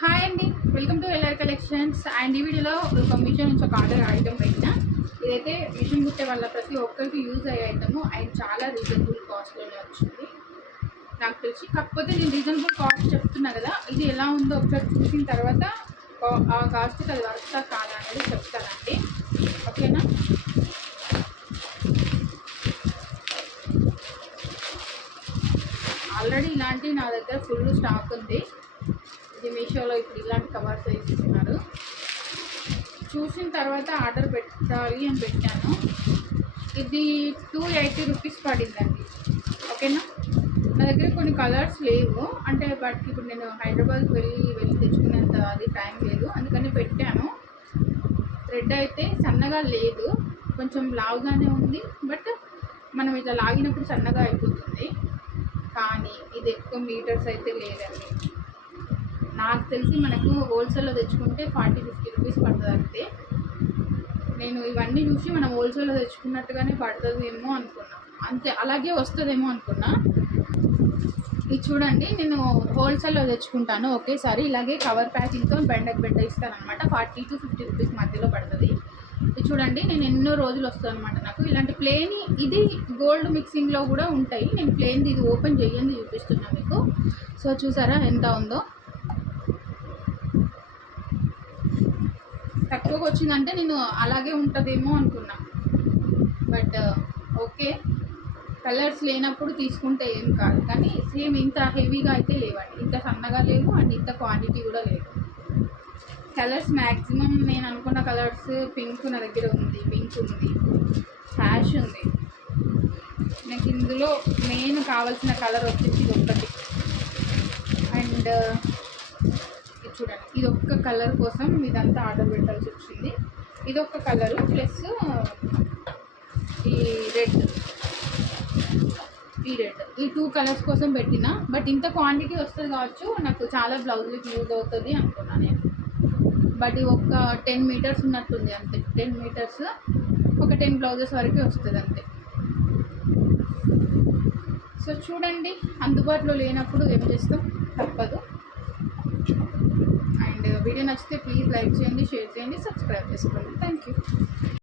Hi అండి, welcome to LR collections. And ఈ వీడియోలో ఒక మీషో నుంచి ఒక ఆర్డర్ ఐటమ్ పెట్టిన. ఇదైతే మిషన్ కుట్టే వల్ల ప్రతి ఒక్కరికి యూజ్ అయ్యే ఐటమ్ అండ్ చాలా రీజనబుల్ కాస్ట్లోనే వచ్చింది నాకు తెలిసి. కాకపోతే నేను రీజనబుల్ కాస్ట్ చెప్తున్నా కదా, ఇది ఎలా ఉందో ఒకసారి చూసిన తర్వాత ఆ కాస్ట్కి అది వర్తా కాదా అనేది చెప్తానండి, ఓకేనా. ఆల్రెడీ ఇలాంటివి నా దగ్గర ఫుల్ స్టాక్ ఉంది. ఇది మీషోలో ఇప్పుడు ఇలాంటి కవర్స్ వేస్తున్నారు. చూసిన తర్వాత ఆర్డర్ పెట్టాలి అని పెట్టాను. ఇది 280 రూపీస్ పడిందండి, ఓకేనా. నా దగ్గర కొన్ని కలర్స్ లేవు అంటే, బట్ ఇప్పుడు నేను హైదరాబాద్కి వెళ్ళి తెచ్చుకునేంత అది టైం లేదు, అందుకని పెట్టాను. థ్రెడ్ అయితే సన్నగా లేదు, కొంచెం లావుగానే ఉంది. బట్ మనం ఇట్లా లాగినప్పుడు సన్నగా అయిపోతుంది. కానీ ఇది ఎక్కువ మీటర్స్ అయితే లేదండి. నాకు తెలిసి మనకు హోల్సేల్లో తెచ్చుకుంటే 40-50 రూపీస్ పడుతుంది అంతే. నేను ఇవన్నీ చూసి మనం హోల్సేల్లో తెచ్చుకున్నట్టుగానే పడుతుందేమో అనుకున్నా, అంతే అలాగే వస్తుందేమో అనుకున్నా. ఇది చూడండి, నేను హోల్సేల్లో తెచ్చుకుంటాను ఒకేసారి. ఇలాగే కవర్ ప్యాకింగ్తో బెండ ఇస్తాను అనమాట. 40-50 రూపీస్ మధ్యలో పడుతుంది. ఇది చూడండి, నేను ఎన్నో రోజులు వస్తుంది అనమాట నాకు ఇలాంటి ప్లేన్. ఇది గోల్డ్ మిక్సింగ్లో కూడా ఉంటాయి. నేను ప్లేన్ది ఇది ఓపెన్ చేయండి చూపిస్తున్నాను మీకు. సో చూసారా ఎంత ఉందో. తక్కువగా వచ్చిందంటే నేను అలాగే ఉంటుందేమో అనుకున్నా, బట్ ఓకే. కలర్స్ లేనప్పుడు తీసుకుంటే ఏం కాదు, కానీ సేమ్ ఇంత హెవీగా అయితే లేవండి, ఇంత సన్నగా లేవు అండ్ ఇంత క్వాంటిటీ కూడా లేదు. కలర్స్ మ్యాక్సిమం నేను అనుకున్న కలర్స్. పింక్ నా దగ్గర ఉంది, పింక్ ఉంది, హ్యాష్ ఉంది. నాకు ఇందులో మెయిన్ కావాల్సిన కలర్ వచ్చేసి ఇది ఒక్కటి. అండ్ చూడండి, ఇది ఒక్క కలర్ కోసం ఇదంతా ఆర్డర్ పెట్టాల్సి వచ్చింది. ఇది ఒక్క కలరు ప్లస్ ఈ రెడ్, ఈ 2 కలర్స్ కోసం పెట్టిన. బట్ ఇంత క్వాంటిటీ వస్తుంది కావచ్చు, నాకు చాలా బ్లౌజులకి యూజ్ అవుతుంది అనుకున్నాను నేను. బట్ ఒక 10 మీటర్స్ ఉన్నట్టుంది అంతే. 10 మీటర్స్ ఒక 10 బ్లౌజెస్ వరకు వస్తుంది అంతే. సో చూడండి, అందుబాటులో లేనప్పుడు ఏం చేస్తాం, తప్పదు. అండ్ వీడియో నచ్చితే ప్లీజ్ లైక్ చేయండి, షేర్ చేయండి, సబ్స్క్రైబ్ చేసుకోండి. Thank you.